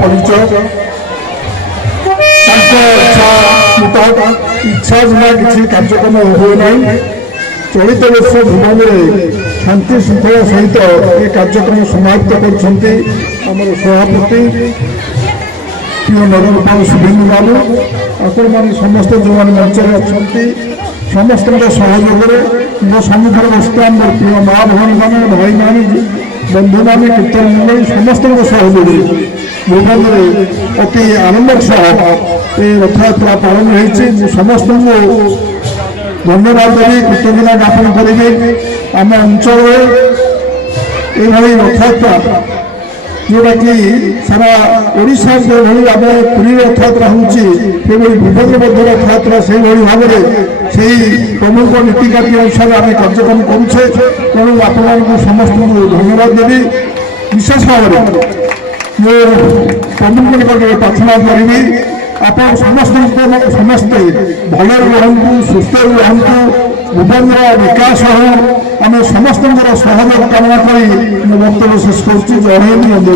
परिचय इच्छा बिना किसी कार्यक्रम हुए ना चलित वर्ष भुवन में शांति श्रृंखला सहित ये कार्यक्रम समाप्त कर सभापति प्रिय नगरपाल शुभेन्दु बाबू आपण समस्त जो मैंने मंच अच्छा समस्त सहयोग मो सम्मुखें बसता मोर प्रिय माँ भौणी मैंने भाई मैंने बंधु मैंने कीर्तन मंडली समस्त सहयोग भुवन में अति आनंद सह ये रथयात्रा पालन हो समस्त धन्यवाद देवी कृतज्ञता ज्ञापन करेंगे आम अंचल ये रथयात्रा जोटा कि सारा ओडिशा जो भाई आम पुरी रथयात्रा होगी विभद्र मध्य रथयात्रा से भाव में से प्रमुख नीतिकाती अनुसार आम कार्यक्रम करुचे तेणु आप समस्त धन्यवाद देवी विशेष भाव में मो प्रमुख निकट प्रार्थना करी आप समस्ते भल रुहतु सुस्थ रुहतु भुवन विकास हो आम समस्त सहयोग कामना कर वक्तव्य शेष कर। जय हिंद।